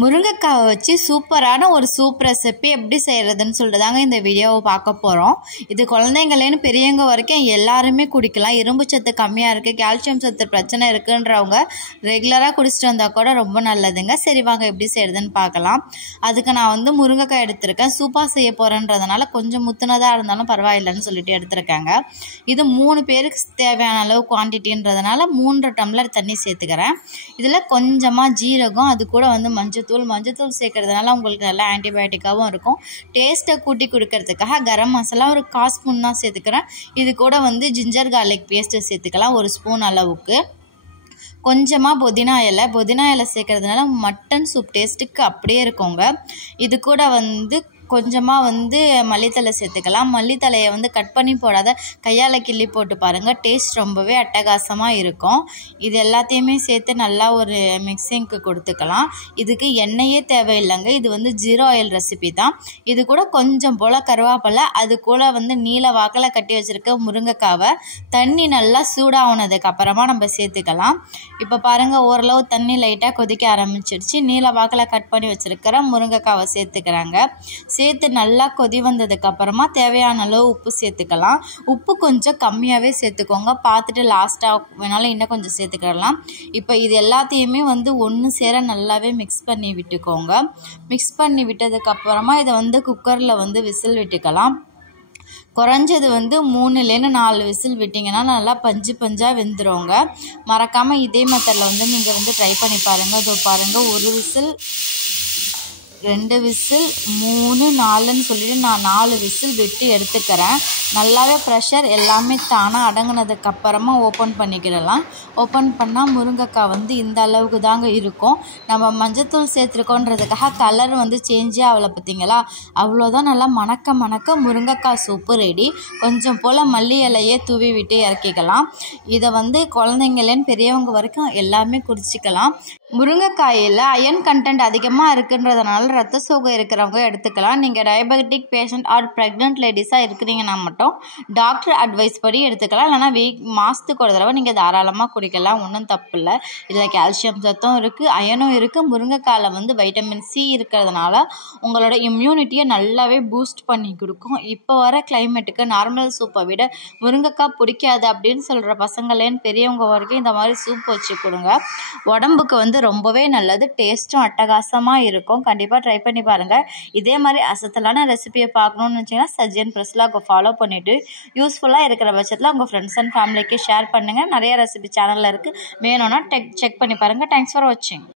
முருங்கைக்காவை வச்சு சூப்பரான ஒரு சூப் ரெசிபி எப்படி செய்கிறதுன்னு சொல்லிட்டு தாங்க இந்த வீடியோவை பார்க்க போகிறோம். இது குழந்தைங்களேன்னு பெரியவங்க வரைக்கும் எல்லாருமே குடிக்கலாம். இரும்பு சத்து கம்மியாக இருக்குது, கால்சியம் சத்து பிரச்சனை இருக்குன்றவங்க ரெகுலராக குடிச்சிட்டு வந்தால் கூட ரொம்ப நல்லதுங்க. சரி வாங்க எப்படி செய்கிறதுன்னு பார்க்கலாம். அதுக்கு நான் முருங்கைக்காய் எடுத்திருக்கேன். சூப்பாக செய்ய போகிறேன்றதுனால கொஞ்சம் முத்துனதாக இருந்தாலும் பரவாயில்லைன்னு சொல்லிட்டு எடுத்துருக்காங்க. இது 3 பேருக்கு தேவையான அளவு குவான்டிட்டின்றதுனால 3 டம்ளர் தண்ணி சேர்த்துக்கிறேன். இதில் கொஞ்சமாக ஜீரகம், அது கூட மஞ்சத்தூள் சேர்க்கறதுனால உங்களுக்கு நல்லா ஆன்டிபயோட்டிக்காகவும் இருக்கும். டேஸ்ட்டை கூட்டி கொடுக்கறதுக்காக கரம் மசாலா ஒரு 1/4 ஸ்பூன் தான் சேர்த்துக்கிறேன். இது கூட ஜிஞ்சர் கார்லிக் பேஸ்ட்டு சேர்த்துக்கலாம் 1 ஸ்பூன் அளவுக்கு. கொஞ்சமாக புதினா இலை சேர்க்கறதுனால மட்டன் சூப் டேஸ்ட்டுக்கு அப்படியே இருக்குங்க. இது கூட கொஞ்சமாக மல்லித்தலை சேர்த்துக்கலாம். மல்லித்தலையை கட் பண்ணி போடாத கையால் கிள்ளி போட்டு பாருங்கள், டேஸ்ட் ரொம்பவே அட்டகாசமாக இருக்கும். இது எல்லாத்தையுமே சேர்த்து நல்லா ஒரு மிக்சிங்க்கு கொடுத்துக்கலாம். இதுக்கு எண்ணெயே தேவையில்லைங்க. இது 0 ஆயில் ரெசிபி தான். இது கூட கொஞ்சம் போல் கருவேப்பிலை, அது கூட நீல வாக்கில் கட்டி வச்சுருக்க முருங்கைக்காவை தண்ணி நல்லா சூடாகினதுக்கு அப்புறமா நம்ம சேர்த்துக்கலாம். இப்போ பாருங்கள், ஓரளவு தண்ணி லைட்டாக கொதிக்க ஆரம்பிச்சிடுச்சு. நீல வாக்கில் கட் பண்ணி வச்சுருக்கிற முருங்கைக்காவை சேர்த்துக்கிறாங்க. சேர்த்து நல்லா கொதி வந்ததுக்கு அப்புறமா தேவையான அளவு உப்பு சேர்த்துக்கலாம். உப்பு கொஞ்சம் கம்மியாகவே சேர்த்துக்கோங்க, பார்த்துட்டு லாஸ்ட்டாக வேணாலும் இன்னும் கொஞ்சம் சேர்த்துக்கலாம். இப்போ இது எல்லாத்தையுமே ஒன்று சேர நல்லாவே மிக்ஸ் பண்ணி விட்டுக்கோங்க. மிக்ஸ் பண்ணி விட்டதுக்கப்புறமா இதை குக்கரில் விசில் விட்டுக்கலாம். குறைஞ்சது 3-4 விசில் விட்டிங்கன்னா நல்லா பஞ்சாக வெந்துடுங்க. மறக்காமல் இதே மெத்தடில் நீங்கள் ட்ரை பண்ணி பாருங்கள். இதோ பாருங்கள், 1 விசில், 2 விசில், 3, 4ன்னு சொல்லிட்டு நான் 4 விசில் விட்டு எடுத்துக்கிறேன். நல்லாவே ப்ரெஷர் எல்லாமே தானாக அடங்கினதுக்கப்புறமா ஓப்பன் பண்ணிக்கிடலாம். ஓப்பன் பண்ணால் முருங்கைக்காய் இந்த அளவுக்கு தாங்க இருக்கும். நம்ம மஞ்சத்தூள் சேர்த்துருக்கோன்றதுக்காக கலர் சேஞ்சே ஆகலை பார்த்தீங்களா? அவ்வளோதான். நல்லா மணக்க முருங்கைக்காய் சூப்பு ரெடி. கொஞ்சம் போல் மல்லி இலையே தூவி விட்டு இறக்கிக்கலாம். இதை குழந்தைங்களேன்னு பெரியவங்க வரைக்கும் எல்லாமே குடிச்சிக்கலாம். முருங்கைக்காயில் அயன் கண்டென்ட் அதிகமாக இருக்குன்றதுனால ரத்த சோகை இருக்கிறவங்க எடுத்துக்கலாம். நீங்கள் டயபெட்டிக் பேஷண்ட் ஆர் ப்ரெக்னென்ட் லேடிஸாக இருக்கிறீங்கன்னா மட்டும் டாக்டர் அட்வைஸ் படி எடுத்துக்கலாம். இல்லைனா மாதத்துக்கு ஒரு தடவை நீங்கள் தாராளமாக குடிக்கலாம், ஒன்றும் தப்பு இல்லை. இதில் கால்சியம் சத்தும் இருக்குது, அயனும் இருக்குது. முருங்கைக்காயில் வைட்டமின் சி இருக்கிறதுனால உங்களோட இம்யூனிட்டியை நல்லாவே பூஸ்ட் பண்ணி கொடுக்கும். இப்போ வர கிளைமேட்டுக்கு நார்மல் சூப்பை விட முருங்கைக்காய் பிடிக்காது அப்படின்னு சொல்கிற பசங்களேன்னு பெரியவங்க வரைக்கும் இந்த மாதிரி சூப் வச்சு கொடுங்க. உடம்புக்கு ரொம்பவே நல்லது, டேஸ்ட்டும் அட்டகாசமாக இருக்கும். கண்டிப்பாக ட்ரை பண்ணி பாருங்கள். இதே மாதிரி அசத்தலான ரெசிபியை பார்க்கணுன்னு நினச்சிங்கன்னா சஜ்ஜன் ப்ரெஸ்ஸில் ஃபாலோ பண்ணிவிட்டு யூஸ்ஃபுல்லாக இருக்கிற பட்சத்தில் உங்கள் ஃப்ரெண்ட்ஸ் அண்ட் ஃபேமிலிக்கு ஷேர் பண்ணுங்கள். நிறைய ரெசிபி சேனலில் இருக்குது, வேணும்னா செக் பண்ணி பாருங்கள். தேங்க்ஸ் ஃபார் வாட்சிங்.